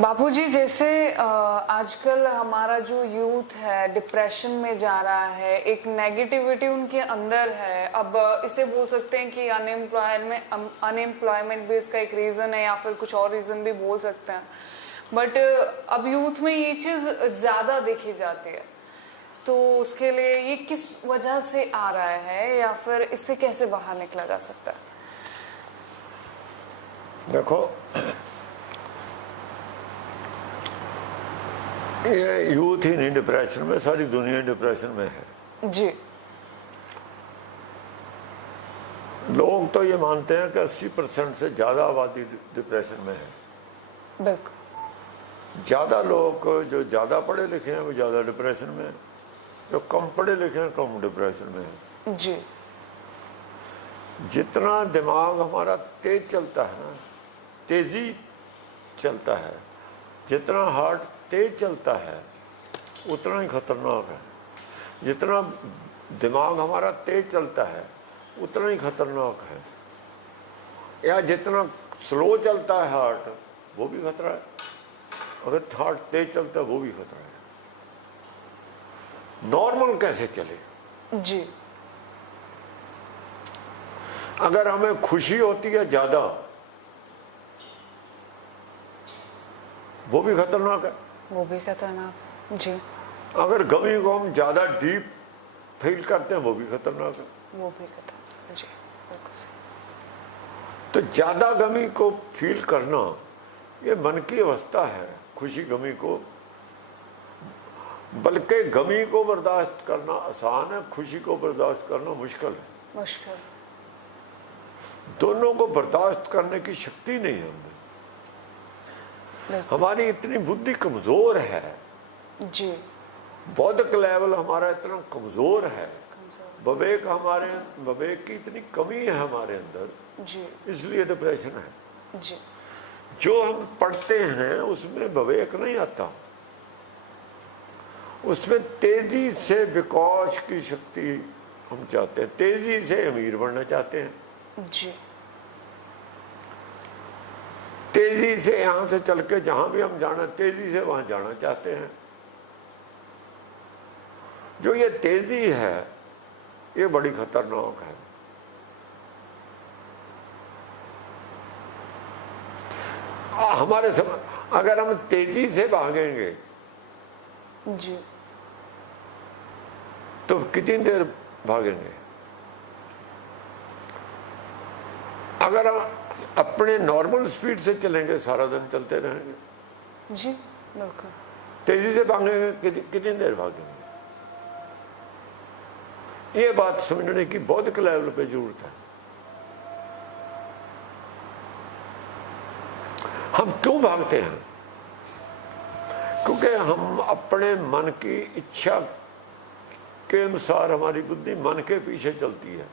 बापूजी, जैसे आजकल हमारा जो यूथ है डिप्रेशन में जा रहा है, एक नेगेटिविटी उनके अंदर है। अब इसे बोल सकते हैं कि अनएम्प्लॉयमेंट भी इसका एक रीज़न है, या फिर कुछ और रीज़न भी बोल सकते हैं। बट अब यूथ में ये चीज़ ज़्यादा देखी जाती है, तो उसके लिए ये किस वजह से आ रहा है, या फिर इससे कैसे बाहर निकला जा सकता है? देखो, ये यूथ ही नहीं डिप्रेशन में, सारी दुनिया डिप्रेशन में है जी। लोग तो ये मानते हैं कि 80% से ज़्यादा आबादी डिप्रेशन में है। बिल्कुल। ज़्यादा लोग जो ज़्यादा पढ़े लिखे हैं वो ज़्यादा डिप्रेशन में है, जो कम पढ़े लिखे हैं कम डिप्रेशन में है। जी। जितना दिमाग हमारा तेज चलता है ना, तेज़ी चलता है, जितना हार्ट तेज चलता है उतना ही खतरनाक है। जितना दिमाग हमारा तेज चलता है उतना ही खतरनाक है, या जितना स्लो चलता है हार्ट वो भी खतरा है। अगर हार्ट तेज चलता है वो भी खतरा है। नॉर्मल कैसे चले? जी। अगर हमें खुशी होती है ज़्यादा वो भी खतरनाक है। वो भी खतरनाक। जी। अगर गमी को हम ज़्यादा डीप फील करते हैं वो भी खतरनाक है। वो भी खतरनाक। जी, बिल्कुल सही। तो ज़्यादा गमी को फील करना ये मन की अवस्था है। खुशी गमी को, बल्कि गमी को बर्दाश्त करना आसान है, खुशी को बर्दाश्त करना मुश्किल है। मुश्किल। दोनों को बर्दाश्त करने की शक्ति नहीं है हमें। हमारी इतनी बुद्धि कमज़ोर है। जी। बौद्धिक लेवल हमारा इतना कमज़ोर है, विवेक की इतनी कमी है हमारे अंदर। जी। इसलिए डिप्रेशन है। जी। जो हम पढ़ते हैं उसमें विवेक नहीं आता, उसमें तेजी से विकास की शक्ति हम चाहते हैं, तेजी से अमीर बनना चाहते हैं। जी। तेजी से यहाँ से चल के जहाँ भी हम जाना तेजी से वहाँ जाना चाहते हैं। जो ये तेजी है ये बड़ी खतरनाक है। हमारे समझ, अगर हम तेजी से भागेंगे जी, तो कितनी देर भागेंगे? अगर हम अपने नॉर्मल स्पीड से चलेंगे सारा दिन चलते रहेंगे। जी, बिल्कुल। तेजी से भागेंगे कितनी देर भागेंगे? ये बात समझने की बौद्धिक लेवल पे जरूरत है। हम क्यों भागते हैं? क्योंकि हम अपने मन की इच्छा के अनुसार, हमारी बुद्धि मन के पीछे चलती है।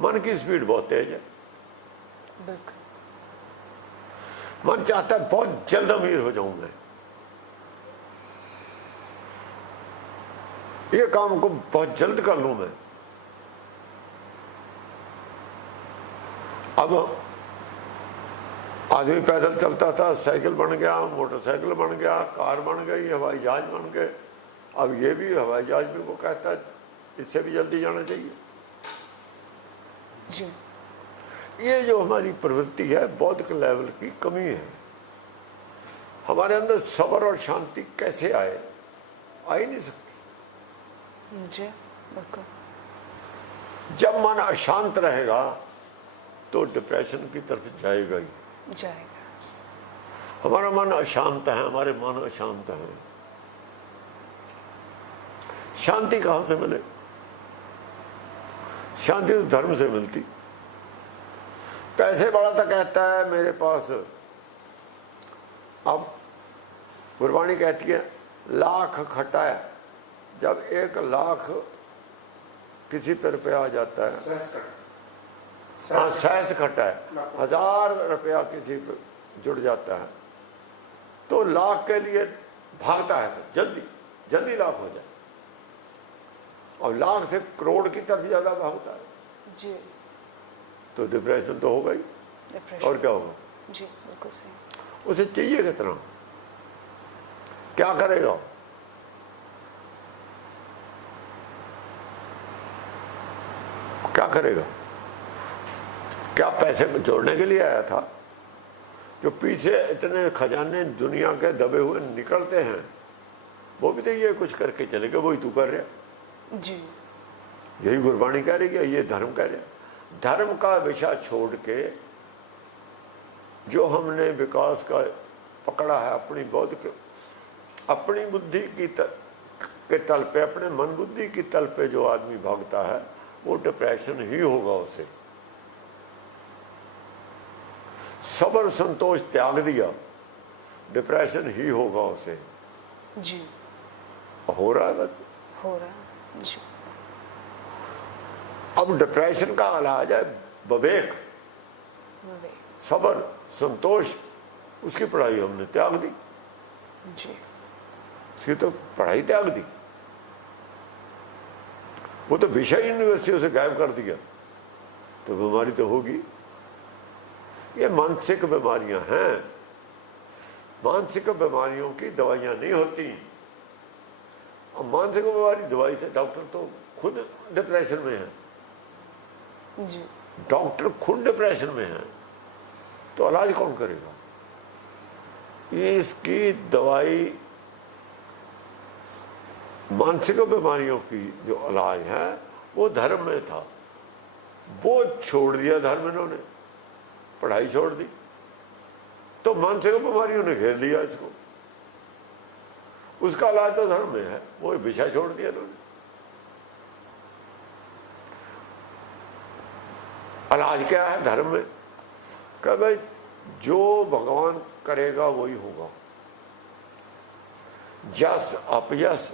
मन की स्पीड बहुत तेज है। बिल्कुल। मन चाहता है बहुत जल्द अमीर हो जाऊं मैं, ये काम को बहुत जल्द कर लूं मैं। अब आदमी पैदल चलता था, साइकिल बन गया, मोटरसाइकिल बन गया, कार बन गई, हवाई जहाज बन गए। अब ये भी हवाई जहाज में वो कहता है इससे भी जल्दी जाना चाहिए। जी। ये जो हमारी प्रवृत्ति है बौद्धिक लेवल की कमी है। हमारे अंदर सब्र और शांति कैसे आए? आ ही नहीं सकती। जी, बिल्कुल। जब मन अशांत रहेगा तो डिप्रेशन की तरफ जाएगा ही जाएगा। हमारा मन अशांत है, हमारे मन अशांत है। शांति कहाँ से मिले? शांति तो धर्म से मिलती। पैसे वाला तो कहता है मेरे पास, अब गुरबाणी कहती है लाख खटा है। जब 1 लाख किसी पर रुपया आ जाता है, हाँ सहस खटा है, 1000 रुपया किसी पर जुड़ जाता है तो लाख के लिए भागता है, जल्दी जल्दी लाख हो जाए, और लाख से करोड़ की तरफ ज़्यादा भागता है। जी। तो डिप्रेशन तो होगा ही, डिप्रेशन। और क्या होगा? जी, बिल्कुल सही। उसे चाहिए कितना? क्या करेगा? क्या करेगा? क्या पैसे जोड़ने के लिए आया था? जो पीछे इतने खजाने दुनिया के दबे हुए निकलते हैं, वो भी तो ये कुछ करके चलेगा, वही तू कर रहा जी। यही गुरबाणी कह रही है, ये धर्म कह रहे। धर्म का विषय छोड़ के जो हमने विकास का पकड़ा है अपनी बौद्ध के, अपनी बुद्धि की के तल पे, अपने मन बुद्धि की तल पे जो आदमी भागता है वो डिप्रेशन ही होगा उसे। सबर संतोष त्याग दिया, डिप्रेशन ही होगा उसे। जी। हो रहा है बस, हो रहा है जी। अब डिप्रेशन का इलाज है विवेक, सबर संतोष। उसकी पढ़ाई हमने त्याग दी जी। उसकी तो पढ़ाई त्याग दी, वो तो विषय यूनिवर्सिटियों से गायब कर दिया, तो बीमारी तो होगी। ये मानसिक बीमारियां हैं, मानसिक बीमारियों की दवाइयां नहीं होती। और मानसिक बीमारी दवाई से, डॉक्टर तो खुद डिप्रेशन में है जी। डॉक्टर खुद डिप्रेशन में है, तो इलाज कौन करेगा? इसकी दवाई, मानसिक बीमारियों की जो इलाज है वो धर्म में था, वो छोड़ दिया धर्म, इन्होंने पढ़ाई छोड़ दी, तो मानसिक बीमारियों ने घेर लिया इसको। उसका इलाज तो धर्म में है, वो विषय छोड़ दिया इन्होंने। इलाज क्या है धर्म में? कि भाई जो भगवान करेगा वही होगा। यश अपयश,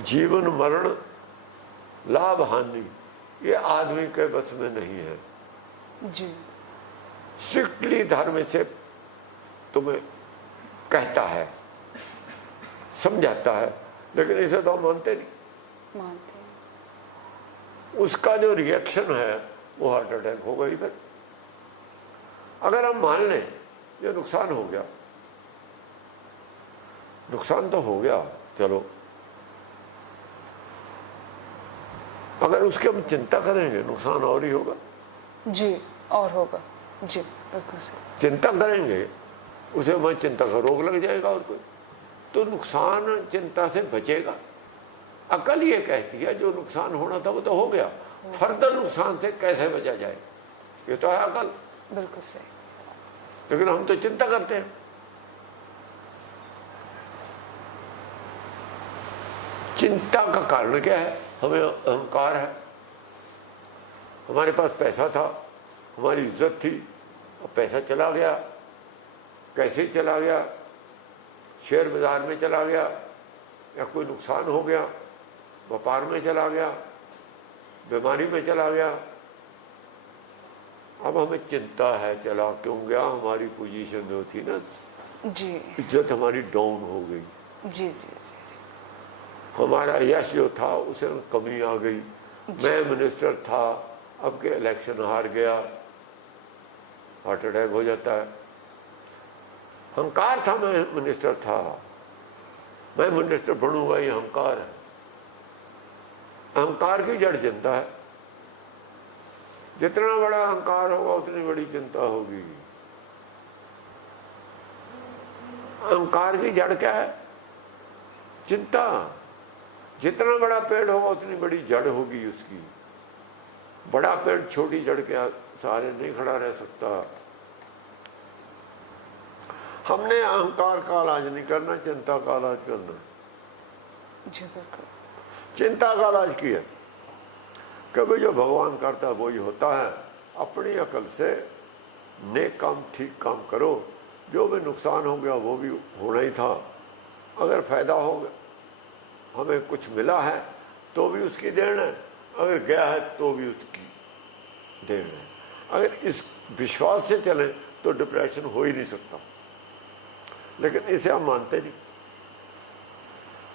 जीवन मरण, लाभ हानि, ये आदमी के बस में नहीं है जी। स्ट्रिक्टली धर्म से तुम्हें कहता है, समझाता है, लेकिन इसे तो हम मानते नहीं। मानते हैं। उसका जो रिएक्शन है वो हार्ट अटैक होगा ही। फिर अगर हम मान लें ये नुकसान हो गया, नुकसान तो हो गया, चलो, अगर उसकी हम चिंता करेंगे नुकसान और ही होगा जी, और होगा जी, बिल्कुल सही। चिंता करेंगे उसे वह चिंता का रोग लग जाएगा और कोई, तो नुकसान चिंता से बचेगा। अकल ये कहती है जो नुकसान होना था वो तो हो गया, फर्दर नुकसान से कैसे बचा जाए, ये तो है अकल। बिल्कुल सही। लेकिन हम तो चिंता करते हैं। चिंता का कारण क्या है? हमें अहंकार है। हमारे पास पैसा था, हमारी इज्जत थी, और पैसा चला गया। कैसे चला गया? शेयर बाजार में चला गया, या कोई नुकसान हो गया, व्यापार में चला गया, बीमारी में चला गया। अब हमें चिंता है चला क्यों गया, हमारी पोजीशन जो थी ना जी, इज्जत हमारी डाउन हो गई, जी जी जी जी। हमारा यश जो था उसे कमी आ गई। मैं मिनिस्टर था, अब के इलेक्शन हार गया, हार्ट अटैक हो जाता है। अहंकार था, मैं मिनिस्टर था, मैं मिनिस्टर बनूंगा, ये अहंकार है। अहंकार की जड़ चिंता है। जितना बड़ा अहंकार होगा उतनी बड़ी चिंता होगी। अहंकार की जड़ क्या है? चिंता। जितना बड़ा पेड़ होगा उतनी बड़ी जड़ होगी उसकी। बड़ा पेड़ छोटी जड़ के सहारे नहीं खड़ा रह सकता। हमने अहंकार का इलाज नहीं करना, चिंता का इलाज करना। जी बिल्कुल। चिंता का इलाज किया, कभी जो भगवान करता है वही होता है। अपनी अकल से नेक काम, ठीक काम करो। जो भी नुकसान हो गया वो भी होना ही था। अगर फायदा हो गया, हमें कुछ मिला है तो भी उसकी देन है, अगर गया है तो भी उसकी देन है। अगर इस विश्वास से चले तो डिप्रेशन हो ही नहीं सकता। लेकिन इसे हम मानते नहीं।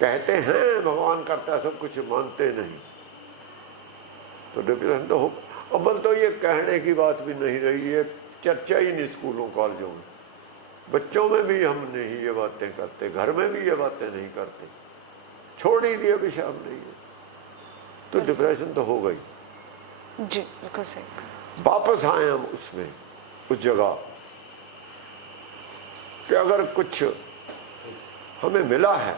कहते हैं भगवान करता है सब कुछ, मानते नहीं, तो डिप्रेशन तो हो। अव्वल तो ये कहने की बात भी नहीं रही है, चर्चा ही नहीं स्कूलों कॉलेजों में। बच्चों में भी हम नहीं ये बातें करते, घर में भी ये बातें नहीं करते, छोड़ ही दिया विषय हम नहीं है, तो डिप्रेशन तो हो गई। जी बिल्कुल सही। वापस आए हम उसमें, उस जगह कि अगर कुछ हमें मिला है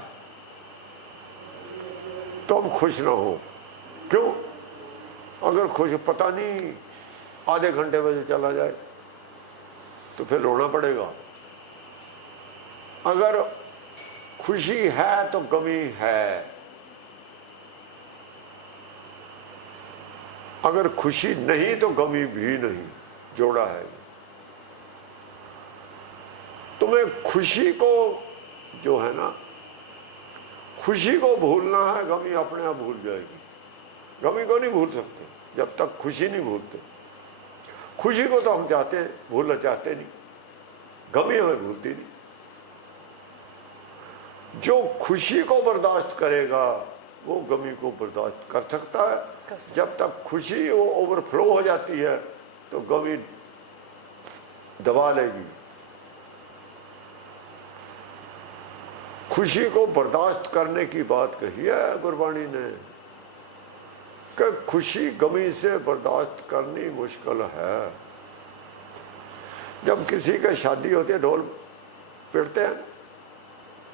तो हम खुश ना हो। क्यों? अगर खुश, पता नहीं आधे घंटे में से चला जाए तो फिर रोना पड़ेगा। अगर खुशी है तो गमी है, अगर खुशी नहीं तो गमी भी नहीं, जोड़ा है। तुम्हें खुशी को जो है ना, खुशी को भूलना है, गमी अपने आप भूल जाएगी। गमी को नहीं भूल सकते जब तक खुशी नहीं भूलते। खुशी को तो हम चाहते हैं, भूलना चाहते नहीं, गमी हमें भूलती नहीं। जो खुशी को बर्दाश्त करेगा वो गमी को बर्दाश्त कर सकता है। जब तक खुशी वो ओवरफ्लो हो जाती है तो गमी दबा लेगी। खुशी को बर्दाश्त करने की बात कही है गुरबाणी ने कि खुशी गमी से बर्दाश्त करनी मुश्किल है। जब किसी का शादी होती है, ढोल पिटते हैं,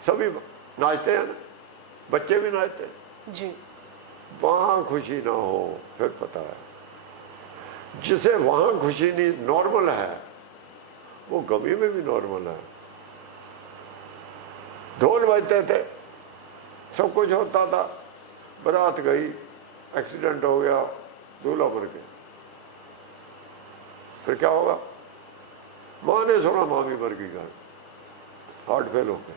सभी नाचते हैं, बच्चे भी नाचते हैं जी। वहां खुशी ना हो फिर पता है। जिसे वहां खुशी नहीं नॉर्मल है वो गमी में भी नॉर्मल है। ढोल बजते थे, सब कुछ होता था, बारात गई, एक्सीडेंट हो गया, दूल्हा मर गया, फिर क्या होगा? माँ ने सुना मामी मर गई, घर हार्ट फेल हो गया,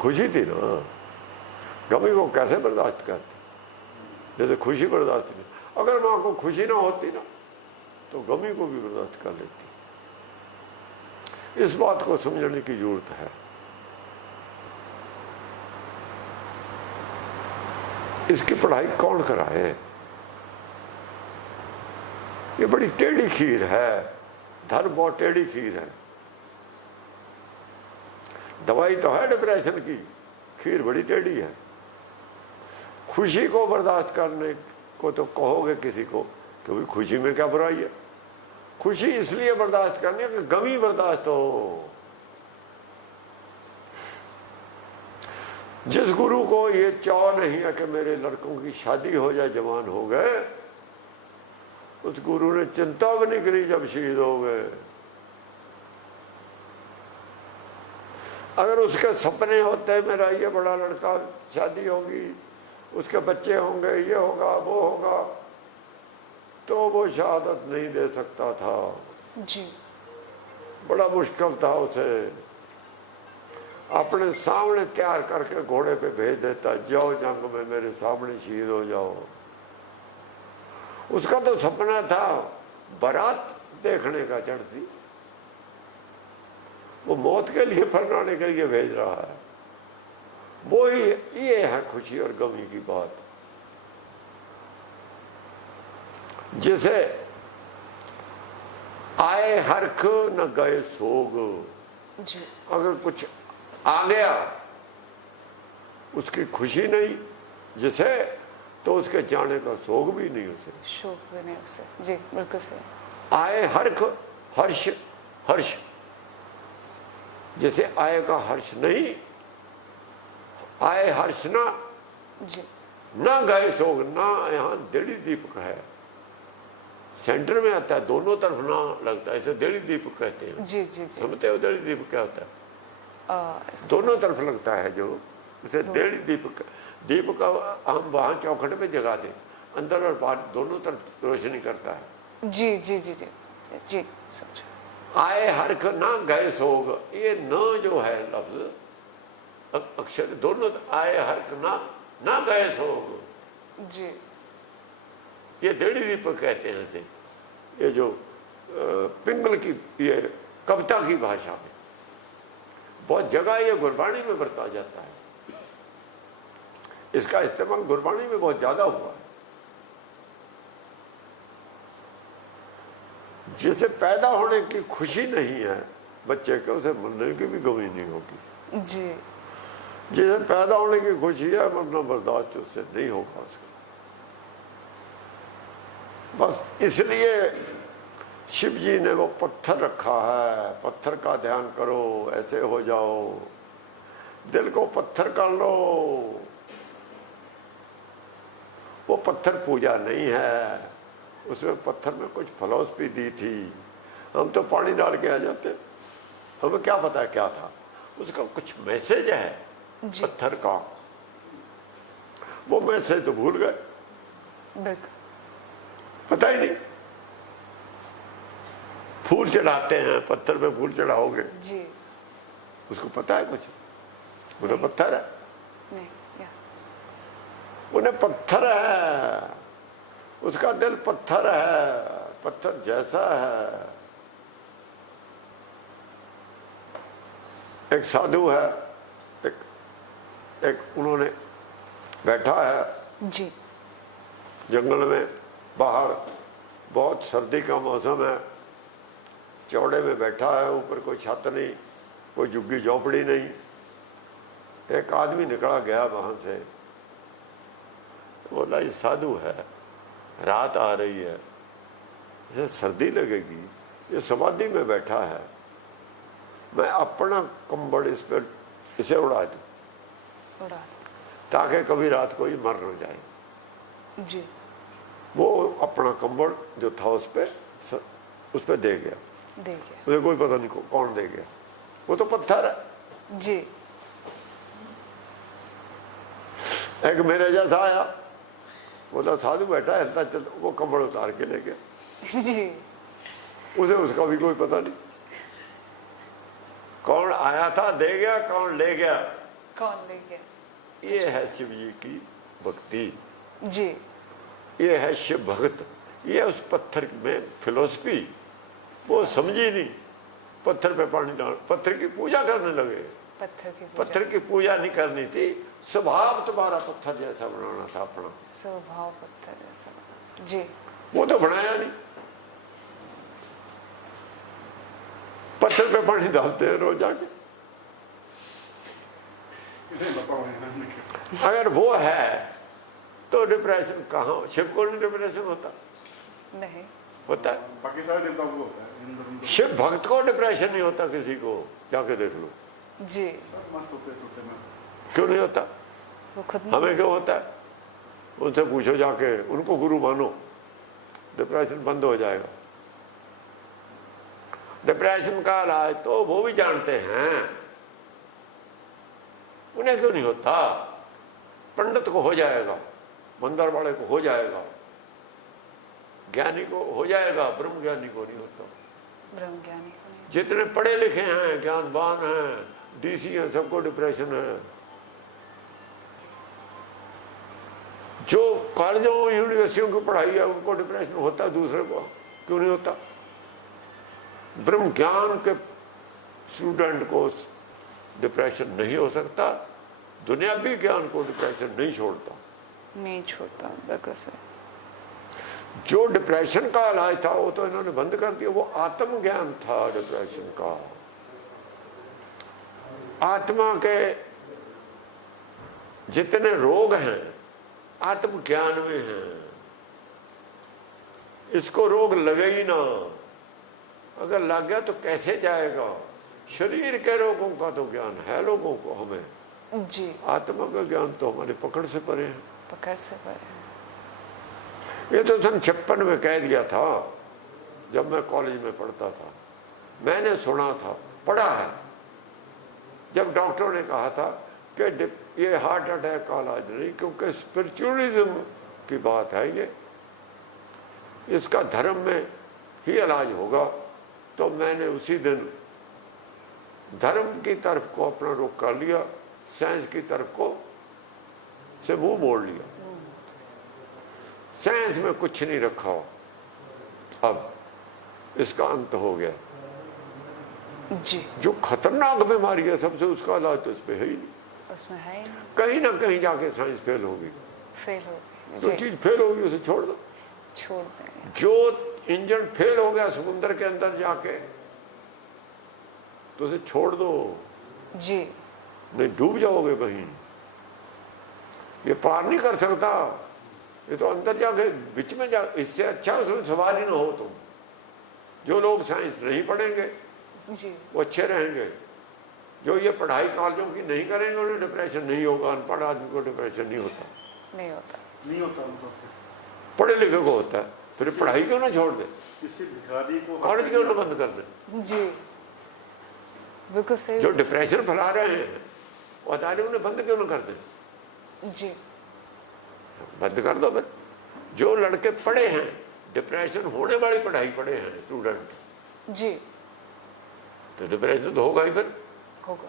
खुशी थी ना। गमी को कैसे बर्दाश्त करते? जैसे खुशी बर्दाश्त नहीं। अगर माँ को खुशी ना होती ना तो गमी को भी बर्दाश्त कर लेती। इस बात को समझने की जरूरत है। इसकी पढ़ाई कौन कराए? ये बड़ी टेढ़ी खीर है, धर्म बहुत टेढ़ी खीर है। दवाई तो है डिप्रेशन की, खीर बड़ी टेढ़ी है। खुशी को बर्दाश्त करने को तो कहोगे किसी को, क्योंकि खुशी में क्या बुराई है? खुशी इसलिए बर्दाश्त करनी है कि गमी बर्दाश्त हो। जिस गुरु को ये चाह नहीं है कि मेरे लड़कों की शादी हो जाए, जवान हो गए, उस गुरु ने चिंता भी नहीं करी जब शहीद हो गए। अगर उसके सपने होते मेरा ये बड़ा लड़का, शादी होगी, उसके बच्चे होंगे, ये होगा वो होगा, तो वो शहादत नहीं दे सकता था जी। बड़ा मुश्किल था उसे। अपने सामने तैयार करके घोड़े पे भेज देता, जाओ जंग में मेरे सामने शहीद हो जाओ। उसका तो सपना था बारात देखने का चढ़ती, वो मौत के लिए फरनाने के लिए भेज रहा है। वो ही ये है खुशी और गमी की बात। जिसे आए हर्ख न गए सोग, जी। अगर कुछ आ गया उसकी खुशी नहीं जिसे, तो उसके जाने का सोग भी नहीं उसे, शोक भी नहीं उसे। जी बिल्कुल सही। आए हर्ख, हर्ष, हर्ष, जैसे आए का हर्ष नहीं, आए हर्ष ना, जी। ना गए सोग, ना यहाँ देड़ी दीपक है, सेंटर में आता है, दोनों तरफ ना लगता है, इसे देड़ी दीपक कहते हैं। जी जी जी। समझते हो देड़ी दीपक क्या होता है? दोनों तरफ लगता है जो, इसे देड़ी दीपक। दीपक हम वहाँ चौखट में जगा दें, अंदर और बाहर दोनों तरफ रोशनी करता है। जी जी जी जी जी समझो। आए हर्ख ना गए सोग, ये न जो है लफ्ज अक्षर दोनों, आए हर्ख ना गए सोग, जी। ये देड़ी दीपक कहते हैं इसे। ये जो पिंगल की, ये कविता की भाषा में बहुत जगह ये गुरबाणी में बरता जाता है। इसका इस्तेमाल गुरबाणी में बहुत ज्यादा हुआ है। जिसे पैदा होने की खुशी नहीं है बच्चे के, उसे मरने की भी गमी नहीं होगी। जी जिसे पैदा होने की खुशी है, मरना बर्दाश्त उससे नहीं होगा उसका। बस इसलिए शिव जी ने वो पत्थर रखा है, पत्थर का ध्यान करो, ऐसे हो जाओ, दिल को पत्थर कर लो। वो पत्थर पूजा नहीं है, उसमें पत्थर में कुछ फिलॉसफी दी थी। हम तो पानी डाल के आ जाते, हमें क्या पता क्या था, उसका कुछ मैसेज है पत्थर का। वो मैसेज तो भूल गए, पता ही नहीं। फूल चढ़ाते हैं, पत्थर पे फूल चढ़ाओगे जी, उसको पता है कुछ? वो तो पत्थर है, नहीं, या उन्हें पत्थर है, उसका दिल पत्थर है, पत्थर जैसा है। एक साधु है, एक उन्होंने बैठा है जी जंगल में, बाहर बहुत सर्दी का मौसम है, चौड़े में बैठा है, ऊपर कोई छत नहीं, कोई झुग्गी झोपड़ी नहीं। एक आदमी निकला गया वहां से, बोला ये साधु है, रात आ रही है, इसे सर्दी लगेगी, ये समाधि में बैठा है, मैं अपना कंबल इस पर इसे उड़ा दूं ताकि कभी रात को ये मर न जाए। जी वो अपना कंबल जो था उस पर दे गया। देखिए मुझे कोई पता नहीं कौन दे गया, वो तो पत्थर है। जी एक मेरे जैसा आया, बोला साधु बैठा है, चल, वो कंबल उतार के ले गया। जी उसे उसका भी कोई पता नहीं, कौन आया था दे गया, कौन ले गया। कौन ले गया? ये है शिव जी की भक्ति, जी ये है शिव भक्त। ये उस पत्थर में फिलोसफी वो समझी नहीं, पत्थर पे पानी डाल, पत्थर की पूजा करने लगे। पत्थर की पूजा नहीं करनी थी, स्वभाव तुम्हारा पत्थर जैसा बनाना था अपना, स्वभाव पत्थर जैसा। जी वो तो बनाया नहीं। पत्थर पे पानी डालते हैं रोज आके। अगर वो है तो डिप्रेशन कहाँ? शिव को नहीं डिप्रेशन होता? नहीं होता है, बाकी सारे देवताओं को होता है। शिव भक्त को डिप्रेशन नहीं होता किसी को, जाके देख लो। जी मस्त होते हैं सोते में। क्यों नहीं होता? वो खुद हमें क्यों होता है? उनसे पूछो जाके, उनको गुरु मानो, डिप्रेशन बंद हो जाएगा। डिप्रेशन का इलाज तो वो भी जानते हैं, उन्हें क्यों नहीं होता? पंडित को हो जाएगा, मंदिर वाले को हो जाएगा, ज्ञानी को हो जाएगा, ब्रह्म ज्ञानी को नहीं होता। ब्रह्म ज्ञानी को नहीं। जितने पढ़े लिखे हैं, ज्ञानवान हैं, डीसी हैं, सबको डिप्रेशन है। जो कॉलेजों यूनिवर्सिटियों की पढ़ाई है उनको डिप्रेशन होता है, दूसरे को क्यों नहीं होता? ब्रह्म ज्ञान के स्टूडेंट को डिप्रेशन नहीं हो सकता, दुनियावी ज्ञान को डिप्रेशन नहीं छोड़ता। नहीं छोड़ता, बिल्कुल सही। जो डिप्रेशन का इलाज था वो तो इन्होंने बंद कर दिया, वो आत्मज्ञान था डिप्रेशन का। आत्मा के जितने रोग हैं आत्मज्ञान में हैं। इसको रोग लगे ही ना, अगर लग गया तो कैसे जाएगा? शरीर के रोगों का तो ज्ञान है लोगों को, हमें जी आत्मा का ज्ञान तो हमारी पकड़ से परे है। पकड़ से परे है। ये तो सन 56 में कह दिया था, जब मैं कॉलेज में पढ़ता था। मैंने सुना था, पढ़ा है, जब डॉक्टरों ने कहा था कि ये हार्ट अटैक का इलाज नहीं, क्योंकि स्पिरिचुअलिज्म की बात है, ये इसका धर्म में ही इलाज होगा। तो मैंने उसी दिन धर्म की तरफ को अपना रुख कर लिया, साइंस की तरफ को से मुंह मोड़ लिया। साइंस में कुछ नहीं रखा, अब इसका अंत हो गया। जी जो खतरनाक बीमारी है सबसे, उसका इलाज तो इस पे है ही नहीं। उसमें है ही नहीं, कहीं ना कहीं जाके साइंस फेल होगी, फेल हो गई। जो जी चीज फेल होगी उसे छोड़ दो। छोड़ दें। जो इंजन फेल हो गया समुद्र के अंदर जाके तो उसे छोड़ दो, जी नहीं डूब जाओगे कहीं। ये पार नहीं कर सकता, ये तो अंदर जाके बीच में जा, इससे अच्छा उसमें सवाल ही ना हो तुम। जो लोग साइंस नहीं पढ़ेंगे जी वो अच्छे रहेंगे, जो ये पढ़ाई कॉलेजों की नहीं करेंगे उन्हें डिप्रेशन नहीं होगा। अनपढ़ आदमी को डिप्रेशन नहीं होता, नहीं होता। नहीं होता उनको। पढ़े लिखे को होता है। फिर पढ़ाई क्यों ना छोड़ दे, किसी भिखारी को कॉलेज क्यों ना बंद कर दे। जी बिल्कुल सही। जो डिप्रेशन फैला रहे हैं वो अदालत उन्हें बंद क्यों ना कर दे, जी बंद कर दो। फिर जो लड़के पढ़े हैं, डिप्रेशन होने वाली पढ़ाई पढ़े हैं स्टूडेंट, जी तो डिप्रेशन तो होगा ही। फिर होगा।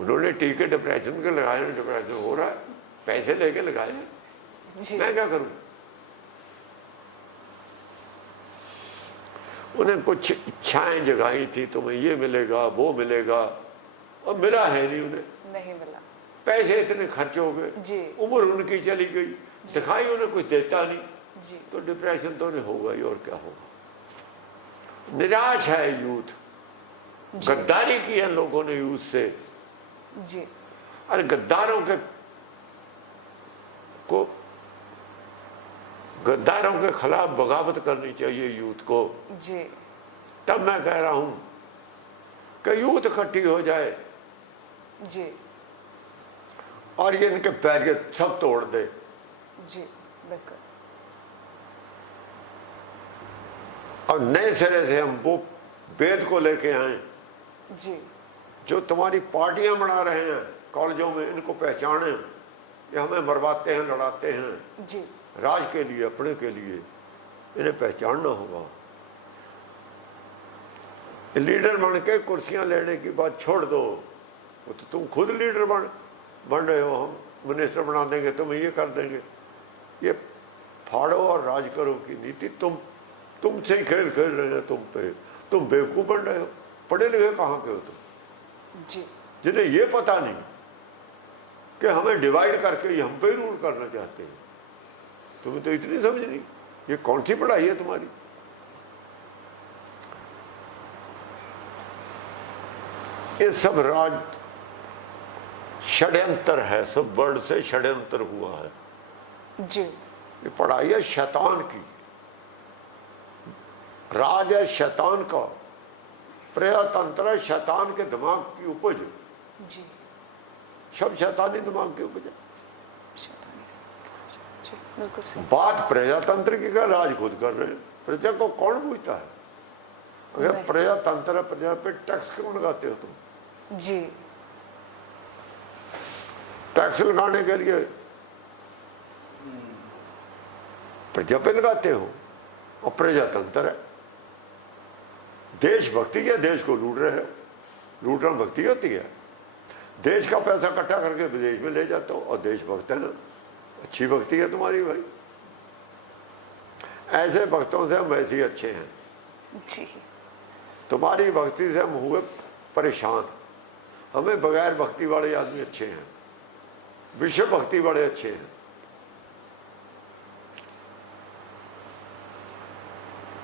उन्होंने टीके डिप्रेशन के लगाए, डिप्रेशन हो रहा है, पैसे लेके लगाए, जी मैं क्या करूं। उन्हें कुछ इच्छाएं जगाई थी, तुम्हें ये मिलेगा वो मिलेगा, और मिला है नहीं उन्हें। नहीं मिला। पैसे इतने खर्च हो गए, जी उम्र उनकी चली गई, दिखाई उन्हें कुछ देता नहीं, जी तो डिप्रेशन तो उन्हें होगा ही, और क्या होगा। निराश है यूथ, गद्दारी की है लोगों ने यूथ से। जी अरे गद्दारों के खिलाफ बगावत करनी चाहिए यूथ को। जी तब मैं कह रहा हूं कि यूथ इकट्ठी हो जाए जी और ये इनके पैर के सब तोड़ दे। जी बिल्कुल। और नए सिरे से हम वो वेद को लेके आए जी जो तुम्हारी पार्टियां बना रहे हैं कॉलेजों में, इनको पहचाने। ये हमें मरवाते हैं, लड़ाते हैं जी राज के लिए, अपने के लिए, इन्हें पहचानना होगा। लीडर बन के कुर्सियां लेने की बात छोड़ दो, वो तो तुम खुद लीडर बन रहे हो। हम मिनिस्टर बना देंगे, तुम्हें ये कर देंगे। ये फाड़ो और राज करो की नीति तुमसे ही खेल खेल रहे हैं। तुम बेवकूफ बन रहे हो। पढ़े लिखे कहाँ के हो तुम, जी जिन्हें ये पता नहीं कि हमें डिवाइड करके ये हम पे रूल करना चाहते हैं। तुम्हें तो इतनी समझ नहीं, ये कौन सी पढ़ाई है तुम्हारी। ये सब राज षड्यंत्र है, सब वर्ड से षड्यंत्र हुआ है। जी ये पढ़ाई है शैतान की, राज है शैतान का, प्रजातंत्र है शैतान के दिमाग की उपज। जी सब शैतानी दिमाग की उपज है। शैतानी। जी बिल्कुल सही। बात प्रजातंत्र की कर, राज खुद कर रहे हैं। प्रजा को कौन पूछता है। अगर प्रजातंत्र है, प्रजा पे टैक्स क्यों लगाते हो तुम। जी टैक्स लगाने के लिए प्रजा पे लगाते हो, और प्रजातंत्र है। देशभक्ति है, देश को लूट रहे हो। लूटना भक्ति होती है। देश का पैसा इकट्ठा करके विदेश में ले जाते हो और देशभक्त है ना, अच्छी भक्ति है तुम्हारी भाई। ऐसे भक्तों से हम ऐसे ही अच्छे हैं। जी तुम्हारी भक्ति से हम हुए परेशान। हमें बगैर भक्ति वाले आदमी अच्छे हैं, विश्व भक्ति वाले अच्छे हैं।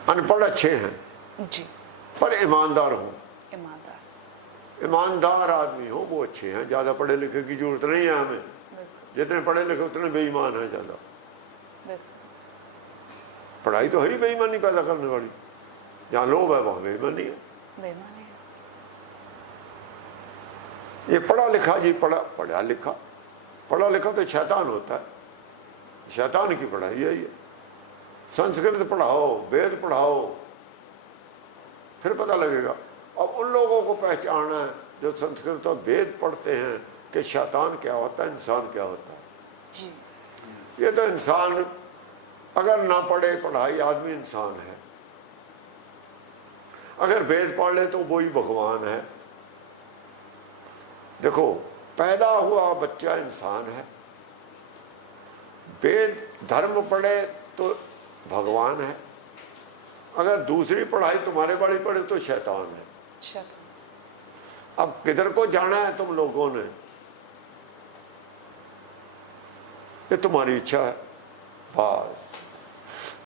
अनपढ़ अच्छे हैं जी पर ईमानदार हो। ईमानदार आदमी हो वो अच्छे हैं। ज़्यादा पढ़े लिखे की जरूरत नहीं है हमें। जितने पढ़े लिखे उतने बेईमान हैं ज़्यादा। पढ़ाई तो है ही बेईमानी पैदा करने वाली। जहाँ लोभ है वहाँ बेईमानी है। बेईमानी है। ये पढ़ा लिखा जी, पढ़ा लिखा तो शैतान होता है। शैतान की पढ़ाई यही है। संस्कृत पढ़ाओ, वेद पढ़ाओ, फिर पता लगेगा। अब उन लोगों को पहचानना है जो संस्कृत और वेद पढ़ते हैं कि शैतान क्या होता है, इंसान क्या होता है। जी ये तो इंसान अगर ना पढ़े पढ़ाई, आदमी इंसान है। अगर वेद पढ़ ले तो वही भगवान है। देखो, पैदा हुआ बच्चा इंसान है, वेद धर्म पढ़े तो भगवान है। अगर दूसरी पढ़ाई तुम्हारे वाली पढ़े तो शैतान है। शैतान। अब किधर को जाना है तुम लोगों ने, ये तुम्हारी इच्छा है बस।